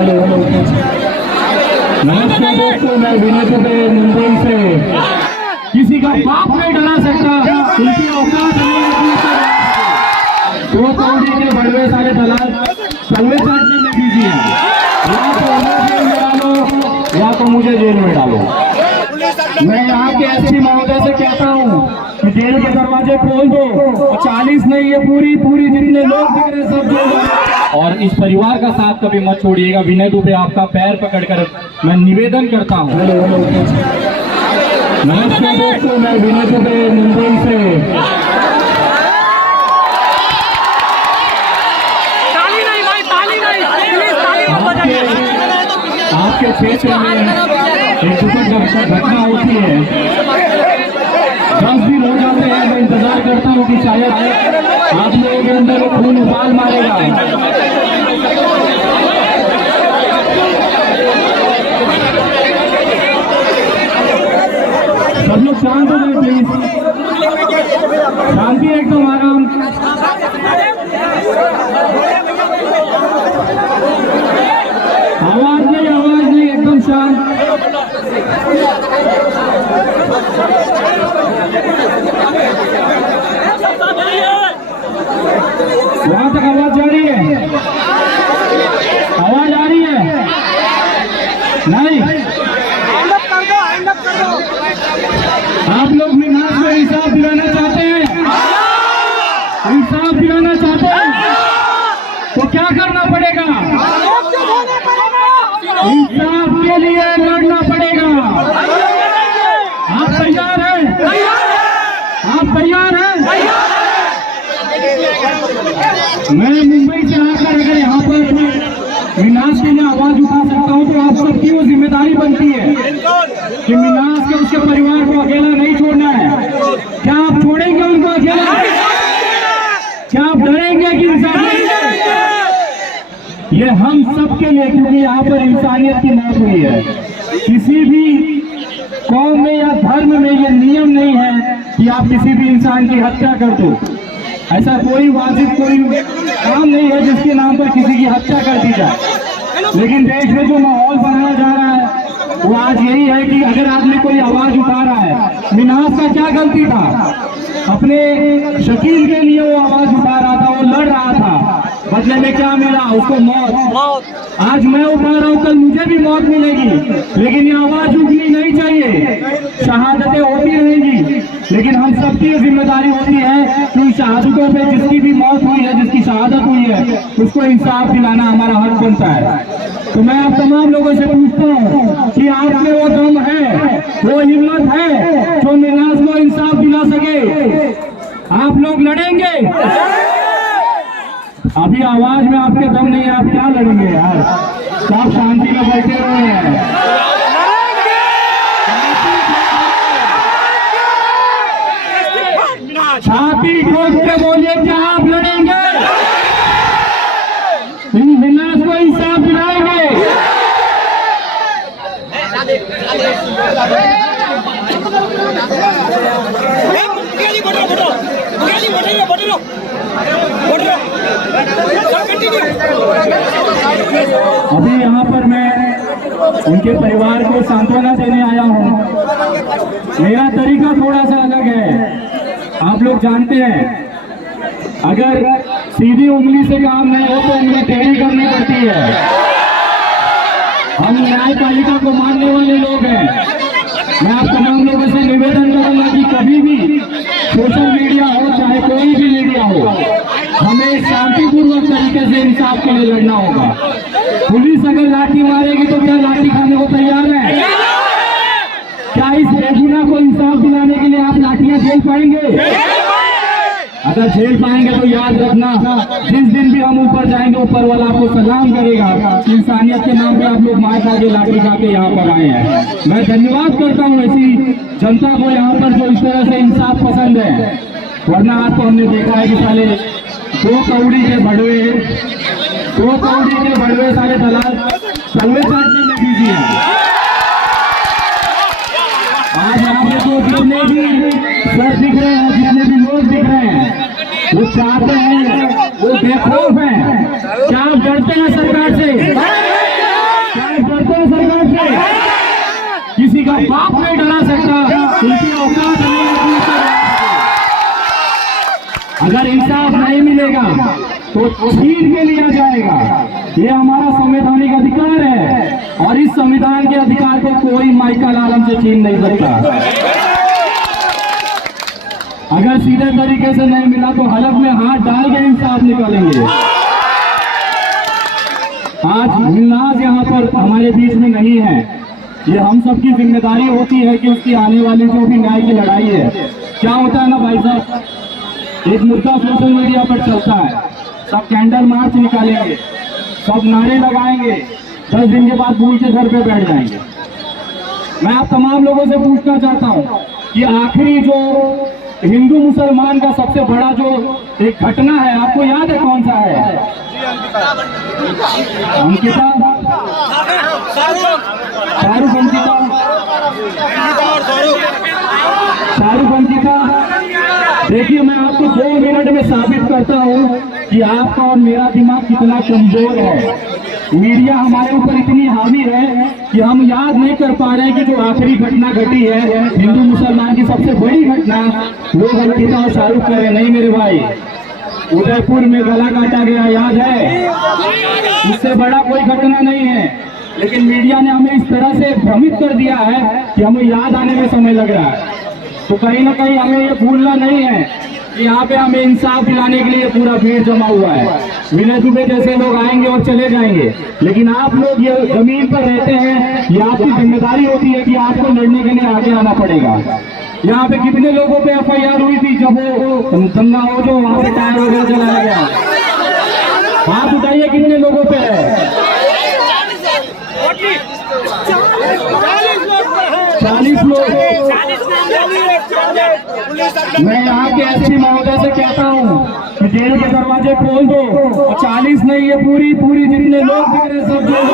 नमस्कार दोस्तों, मैं विनय दुबे मुंबई से। किसी का बाप नहीं डरा सकता, उनकी औकात नहीं है। 2 कौड़ी के बड़वे सारे दलाल तलवे चाटने में बिजी है। या तो उन्हें जेल में डालो या तो मुझे जेल में डालो। मैं यहाँ के एसपी महोदय से कहता हूँ कि जेल के दरवाजे खोल दो। 40 नहीं, ये पूरी जितने लोग दिख रहे सब जेल में। और इस परिवार का साथ कभी मत छोड़िएगा। विनय दुबे आपका पैर पकड़कर मैं निवेदन करता हूँ। नमस्कार दोस्तों, मैं विनय दुबे मुंबई से। आपके क्षेत्र में एक दुखद घटना होती है। 10 दिन हो जाते हैं, मैं इंतजार करता हूँ कि शायद आप लोगों के अंदर खून उबाल मारेगा। सब लोग शांत हो जाए प्लीज, शांति एकदम आराम। आवाज नहीं, एकदम शांत। वहां तक आवाज जा रही है? आवाज आ रही है? नहीं? आप लोग मीनास को इंसाफ दिलाना चाहते हैं? इंसाफ दिलाना चाहते हैं तो क्या करना पड़ेगा? इंसाफ के लिए लड़ना पड़ेगा। आप तैयार हैं? आप तैयार हैं? मैं मुंबई से आकर अगर यहाँ पर मीनास के लिए आवाज उठा सकता हूँ तो आप सबकी वो जिम्मेदारी बनती है कि मीनास के उसके परिवार को अकेला नहीं छोड़ना है। क्या आप छोड़ेंगे उनको अकेला? क्या आप डरेंगे कि इंसान? ये हम सबके लिए, क्योंकि यहाँ पर इंसानियत की मौत हुई है। किसी भी कौम में या धर्म में ये नियम नहीं है कि आप किसी भी इंसान की हत्या कर दो। ऐसा कोई वाजिब कोई काम नहीं है जिसके नाम पर किसी की हत्या कर दी जाए। लेकिन देश में जो माहौल बनाया जा रहा है वो आज यही है कि अगर आदमी कोई आवाज उठा रहा है, मीनास का क्या गलती था? अपने शकील के लिए वो आवाज उठा रहा था, वो लड़ रहा था, बदले में क्या मिला उसको? मौत। आज मैं उठा रहा हूँ, कल मुझे भी मौत मिलेगी, लेकिन ये आवाज उठनी नहीं चाहिए। शहादतें होती रहेंगी, लेकिन हम सबकी जिम्मेदारी होती है कि शहादतों पे जिसकी भी मौत हुई है, जिसकी शहादत हुई है, उसको इंसाफ दिलाना हमारा हक बनता है। तो मैं आप तमाम लोगों से पूछता हूँ कि आप में वो दम है, वो हिम्मत है जो मीनास को इंसाफ दिला सके? आप लोग लड़ेंगे? अभी आवाज में आपके दम नहीं है, आप क्या लड़ेंगे यार? तो आप शांति में बैठे हुए हैं। छाती ठोक के बोलिए, क्या आप लड़ेंगे? मीनास को इंसाफ दिलाएंगे? अभी यहाँ पर मैं उनके परिवार को सांत्वना देने आया हूँ। मेरा तरीका थोड़ा सा अलग है। आप लोग जानते हैं, अगर सीधी उंगली से काम नहीं हो तो उंगली टेढ़ी करनी पड़ती है। हम न्यायपालिका को मानने वाले लोग हैं। मैं आप तमाम लोगों से निवेदन करूंगा कि कभी भी सोशल मीडिया हो चाहे कोई भी मीडिया हो, हमें शांतिपूर्वक तरीके से इंसाफ के लिए लड़ना होगा। पुलिस अगर लाठी मारेगी तो क्या लाठी खाने को तैयार है? क्या इस बेगुनाह को इंसाफ दिलाने के लिए आप लाठियां झेल पाएंगे? अगर झेल पाएंगे तो याद रखना, जिस दिन भी हम ऊपर जाएंगे ऊपर वाला आपको सलाम करेगा। इंसानियत के नाम पे आप लोग मार खा के लाठी खा के यहाँ पर आए हैं। मैं धन्यवाद करता हूँ ऐसी जनता को यहाँ पर जो इस तरह से इंसाफ पसंद है। वरना आज तो हमने देखा है कि साले 2 कौड़ी के बड़वे सारे दलाल तलवे चाटने में बिजी है। आज यहाँ पे तो जितने भी सर दिख रहे हैं, जितने भी लोग दिख रहे हैं, वो चाहते हैं, वो बेखौफ हैं। क्या आप डरते हैं सरकार से? अगर इंसाफ नहीं मिलेगा तो छीन के लिया जाएगा। ये हमारा संवैधानिक अधिकार है और इस संविधान के अधिकार को कोई माइकल आलम से छीन नहीं सकता। अगर सीधे तरीके से नहीं मिला तो हलफ में हाथ डाल के इंसाफ निकालेंगे। आज मिलनाज यहाँ पर हमारे बीच में नहीं है। ये हम सबकी जिम्मेदारी होती है कि उसकी आने वाली जो भी न्याय की लड़ाई है, क्या होता है ना भाई साहब, एक मुद्दा सोशल मीडिया पर चलता है, सब कैंडल मार्च निकालेंगे, सब नारे लगाएंगे, 10 दिन के बाद भूल के घर पे बैठ जाएंगे। मैं आप तमाम लोगों से पूछना चाहता हूँ कि आखिरी जो हिंदू मुसलमान का सबसे बड़ा जो एक घटना है, आपको याद है कौन सा है? अंकिता, शाहरुख अंकिता। देखिए, मैं आपको 2 मिनट में साबित करता हूँ कि आपका और मेरा दिमाग कितना कमजोर है। मीडिया हमारे ऊपर इतनी हावी है कि हम याद नहीं कर पा रहे हैं कि जो आखिरी घटना घटी है हिंदू मुसलमान की सबसे बड़ी घटना, वो अंकिता और शाहरुख कह रहे नहीं मेरे भाई, उदयपुर में गला काटा गया, याद है? इससे बड़ा कोई घटना नहीं है। लेकिन मीडिया ने हमें इस तरह से भ्रमित कर दिया है कि हमें याद आने में समय लग रहा है। तो कहीं ना कहीं हमें ये भूलना नहीं है कि यहाँ पे हमें इंसाफ दिलाने के लिए पूरा भीड़ जमा हुआ है। विनय दुबे जैसे लोग आएंगे और चले जाएंगे, लेकिन आप लोग ये जमीन पर रहते हैं, ये आपकी जिम्मेदारी होती है कि आपको लड़ने के लिए आगे आना पड़ेगा। यहाँ पे कितने लोगों पे FIR हुई थी जब वो दंगा हो जो वहाँ पे टायर वगैरह जलाया गया? हाथ उठाइए, कितने लोगों पे है? 40 लोग। मैं यहाँ के SP महोदय से कहता हूँ कि जेल के दरवाजे खोल दो, और 40 नहीं, ये पूरी जितने लोग दिख रहे सब लोग,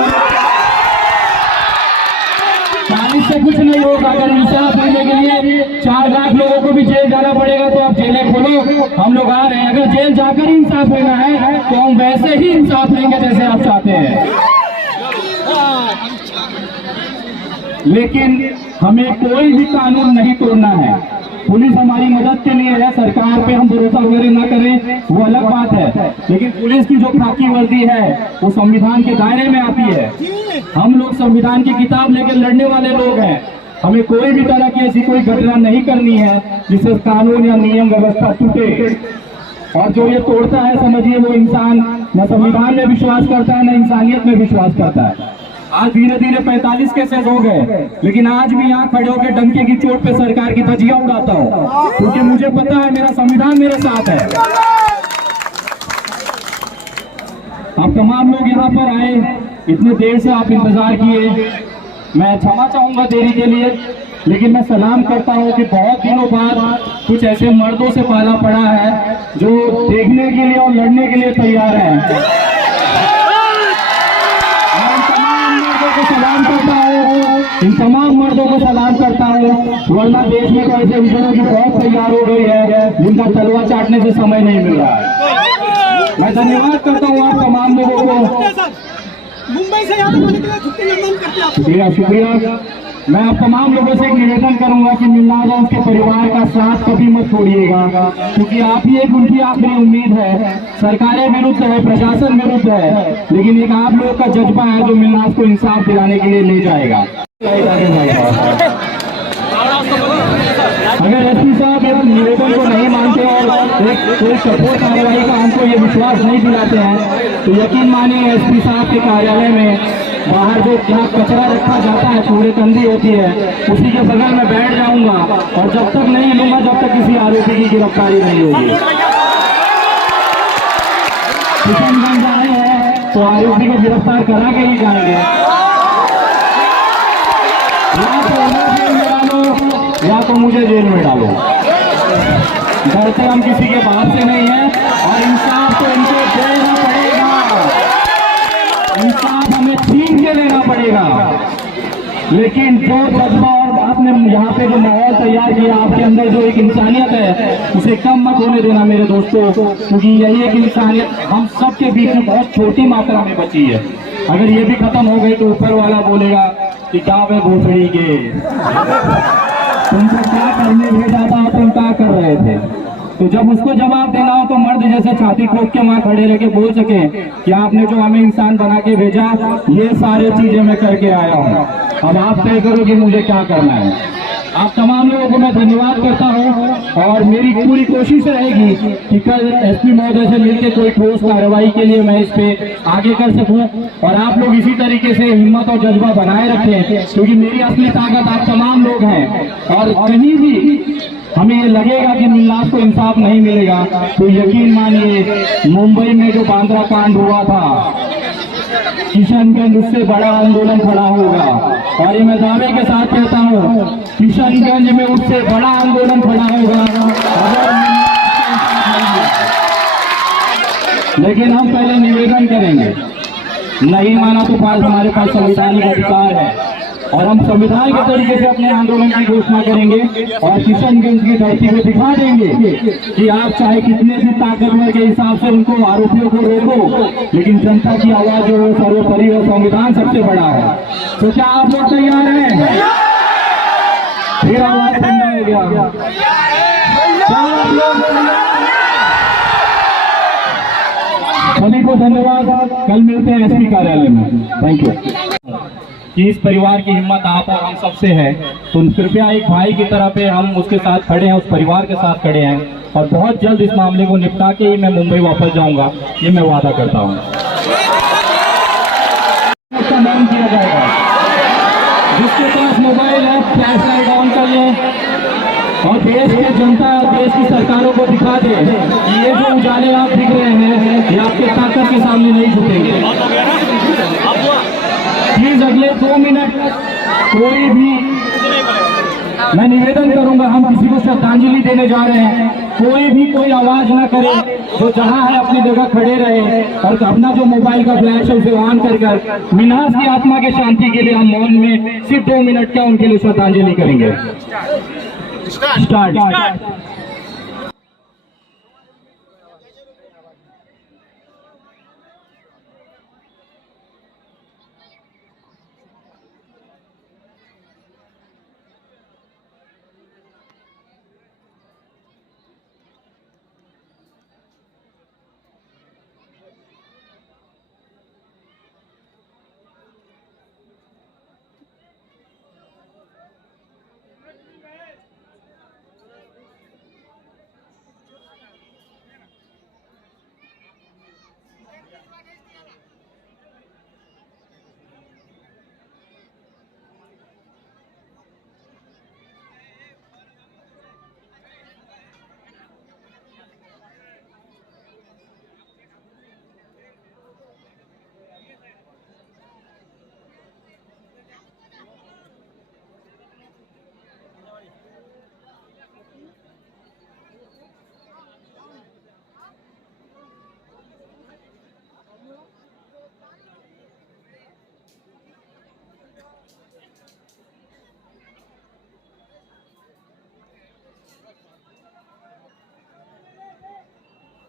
40 से कुछ नहीं होगा। अगर इंसाफ लेने के लिए 4 लाख लोगों को भी जेल जाना पड़ेगा तो आप जेलें खोलो, हम लोग आ रहे हैं। अगर जेल जाकर इंसाफ लेना है तो हम वैसे ही इंसाफ लेंगे जैसे आप चाहते हैं। लेकिन हमें कोई भी कानून नहीं तोड़ना है। पुलिस हमारी मदद के लिए है, सरकार पे हम भरोसा वगैरह ना करें वो अलग बात है, लेकिन पुलिस की जो खाकी वर्दी है वो संविधान के दायरे में आती है। हम लोग संविधान की किताब लेकर लड़ने वाले लोग हैं। हमें कोई भी तरह की ऐसी कोई घटना नहीं करनी है जिससे कानून या नियम व्यवस्था टूटे। और जो ये तोड़ता है, समझिए वो इंसान न संविधान में विश्वास करता है न इंसानियत में विश्वास करता है। आज धीरे धीरे 45 केसेस हो गए, लेकिन आज भी यहाँ खड़े होकर डंके की चोट पे सरकार की धज्जियां उड़ाता हूँ, क्योंकि मुझे पता है मेरा संविधान मेरे साथ है। आप तमाम लोग यहाँ पर आए, इतने देर से आप इंतजार किए, मैं क्षमा चाहूंगा देरी के लिए, लेकिन मैं सलाम करता हूँ कि बहुत दिनों बाद कुछ ऐसे मर्दों से पाला पड़ा है जो देखने के लिए और लड़ने के लिए तैयार हैं। सलाम करता हूँ, इन तमाम मर्दों को सलाम करता हूँ, वरना देश में तो ऐसे विषयों की बहुत तैयार हो गई है जिनका तलवा चाटने से समय नहीं मिल रहा है। मैं धन्यवाद करता हूँ आप तमाम लोगों को। मुंबई से शुक्रिया शुक्रिया। मैं आप तमाम लोगों से एक निवेदन करूंगा कि मिलनाज और उसके परिवार का साथ कभी मत छोड़िएगा, क्योंकि आप ही एक उनकी आखिरी उम्मीद है। सरकारें विरुद्ध है, प्रशासन विरुद्ध है, लेकिन एक आप लोगों का जज्बा है जो मिलनाज को इंसाफ दिलाने के लिए ले जाएगा। अगर SP साहब इस निवेदन को नहीं मानते और एक कोई कठोर कार्रवाई का हमको ये विश्वास नहीं दिलाते हैं तो यकीन मानिए SP साहब के कार्यालय में बाहर जो जहाँ कचरा रखा जाता है, कूड़े कंदी होती है, उसी के बगल में बैठ जाऊंगा और जब तक नहीं लूंगा जब तक किसी आरोपी की गिरफ्तारी नहीं होगी। किशनगंज आए हैं तो आरोपी को गिरफ्तार करा के ही जाएंगे। या तो मुझे जेल में डालो, डरते हम किसी के बात से नहीं है, और इंसाफ तो इनको देना पड़ेगा, इंसाफ हमें छीन के लेना पड़ेगा। लेकिन जो जज्बा और आपने यहाँ पे जो माहौल तैयार किया, आपके अंदर जो एक इंसानियत है, उसे कम मत होने देना मेरे दोस्तों, क्योंकि यही एक इंसानियत हम सबके बीच में बहुत छोटी मात्रा में बची है। अगर ये भी खत्म हो गई तो ऊपर वाला बोलेगा कि क्या वे भोसड़ी के तुमको क्या करने भेजा था, तुम क्या कर रहे थे। तो जब उसको जवाब देना हो तो मर्द जैसे छाती ठोक के वहां खड़े रह के बोल सके कि आपने जो हमें इंसान बना के भेजा, ये सारे चीजें मैं करके आया हूँ, अब आप तय करो कि मुझे क्या करना है। आप तमाम लोगों को मैं धन्यवाद करता हूं और मेरी पूरी कोशिश रहेगी कि कल एसपी महोदय से मिलकर कोई ठोस कार्रवाई के लिए मैं इस पे आगे कर सकूं और आप लोग इसी तरीके से हिम्मत और जज्बा बनाए रखें, क्योंकि मेरी असली ताकत आप तमाम लोग हैं। और कहीं भी हमें ये लगेगा कि मिन्नास को इंसाफ नहीं मिलेगा तो यकीन मानिए मुंबई में जो बांद्रा कांड हुआ था, किशनगंज उससे बड़ा आंदोलन खड़ा होगा। और ये मैं दावे के साथ कहता हूँ, किशनगंज में उससे बड़ा आंदोलन खड़ा होगा। लेकिन हम पहले निवेदन करेंगे, नहीं माना तो पास हमारे पास संवैधानिक अधिकार है और हम संविधान के तरीके से अपने आंदोलन की घोषणा करेंगे और किशनगंज की धरती को दिखा देंगे कि आप चाहे कितने भी ताकतवर के हिसाब से उनको आरोपियों को रोको, लेकिन जनता की आवाज जो है सर्वोपरि और संविधान सबसे बड़ा है। तो क्या आप लोग तैयार हैं? फिर आवाज ठंडा हो गया। क्या आप लोग सभी को धन्यवाद। कल मिलते हैं एसपी कार्यालय में। Thank you. कि इस परिवार की हिम्मत आप और हम सबसे है, तो कृपया एक भाई की तरह पे हम उसके साथ खड़े हैं, उस परिवार के साथ खड़े हैं और बहुत जल्द इस मामले को निपटा के ही मैं मुंबई वापस जाऊंगा, ये मैं वादा करता हूं। उसका नाम किया जाएगा, जिसके पास मोबाइल है फ्लैश लाइट ऑन कर ले और देश की जनता, देश की सरकारों को दिखा दे कि ये जो उजाले आप दिख रहे हैं ये आपके ताकत के सामने नहीं झुकेंगे। प्लीज अगले 2 मिनट कोई भी, मैं निवेदन करूंगा, हम किसी को श्रद्धांजलि देने जा रहे हैं, कोई आवाज ना करे, जो जहां है अपनी जगह खड़े रहे और अपना जो मोबाइल का फ्लैश है उसे ऑन कर मिन्हास की आत्मा के शांति के लिए हम मौन में सिर्फ 2 मिनट क्या उनके लिए श्रद्धांजलि करेंगे। स्टार्ट।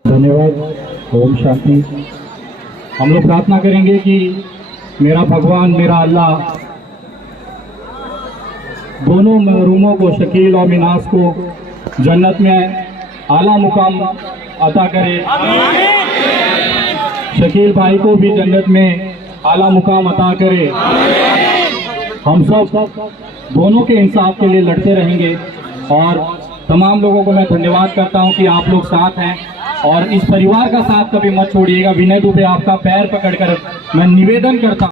धन्यवाद। ओम शांति। हम लोग प्रार्थना करेंगे कि मेरा भगवान, मेरा अल्लाह दोनों महरूमों को, शकील और मिन्हास को जन्नत में आला मुकाम अता करे। शकील भाई को भी जन्नत में आला मुकाम अता करे। हम सब दोनों के इंसाफ के लिए लड़ते रहेंगे और तमाम लोगों को मैं धन्यवाद करता हूं कि आप लोग साथ हैं और इस परिवार का साथ कभी मत छोड़िएगा। विनय दुबे आपका पैर पकड़कर मैं निवेदन करता हूं।